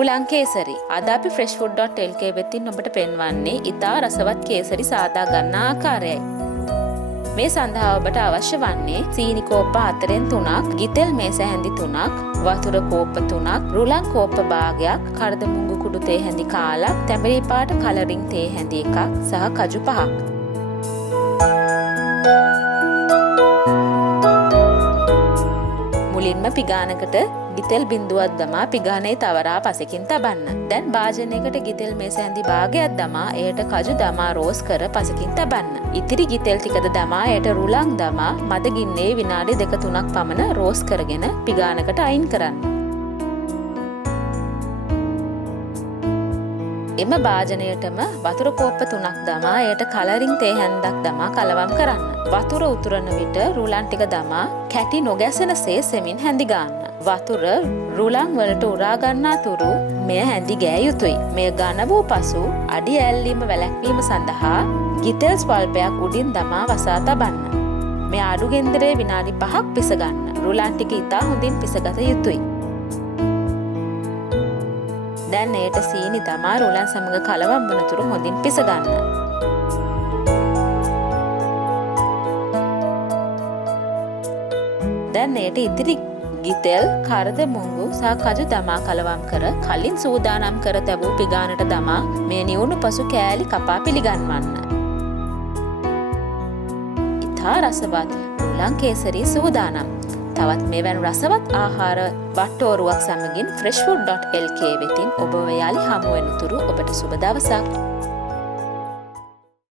රුලන් කේසරි. අද අපි freshfood.lk වෙතින් ඔබට පෙන්වන්නේ ඉතා රසවත් කේසරි සාදා ගන්න ආකාරයයි. මේ සඳහා ඔබට අවශ්‍ය වන්නේ සීනි කෝප්ප 4න් 3ක්, ගිතෙල් මේස හැඳි 3ක්, වතුර කෝප්ප 3ක්, රුලන් කෝප්ප භාගයක්, කරදමුංගු කුඩු තේ හැඳි කාලක්, තැඹිලි පාට කලරින් තේ හැඳි එකක් සහ කජු 5ක්. මුලින්ම පිගානකට ගිතෙල් බිඳුවක් දමා පිගානේ තවරා පසකින් තබන්න. දැන් භාජනයකට ගිතෙල් මේස හැඳි භාගයක් දමා එයට කජු දමා රෝස් කර පසකින් තබන්න. ඉතිරි ගිතෙල් ටිකද දමා එයට රුලන් දමා මද ගින්නේ විනාඩි 2-3ක් පමණ රෝස් කරගෙන පිගානකට අයින් කරන්න. එම භාජනයටම වතුර කෝප්ප 3ක් දමා එයට කලරින් තේ හැන්දක් දමා කලවම් කරන්න. වතුර උතුරන විට රුලන් ටික දමා කැටි නොගැසෙනසේ සෙමින් හැඳි ගන්න. වතුර රුලන් වලට උරා ගන්නා තුරු මෙය හැඳි ගෑ යුතුයි. මෙය ඝන වූ පසු අඩි ඇල්ලීම වැළැක්වීම සඳහා ගිතෙල් ස්වල්පයක් උඩින් දමා වසා තබන්න. මෙය අඩු ගෙන්දරේ විනාඩි 5ක් පිස ගන්න. රුලන් ටික ඉතා හොඳින් පිසගත යුතුයි. දැන් එයට සීනි දමා රුලන් සමග කලවම් වන තුරු හොඳින් පිස ගන්න. දැන් එයට ඉතිරි ගිතෙල්, කරදමුංගු සහ කජු දමා කලවම් කර කලින් සූදානම් කර තැබූ පිගානට දමා මේ නිවුණු පසු කෑලි කපා පිළිගන්වන්න. ඉතා රසවත් රුලන් කේසරි සූදානම්. තවත් මෙවැනි රසවත් ආහාර වට්ටෝරුවක් සමගින් freshfood.lk වෙතින් ඔබ ඔයාලි හමු වෙනතුරු ඔබට සුබ දවසක්.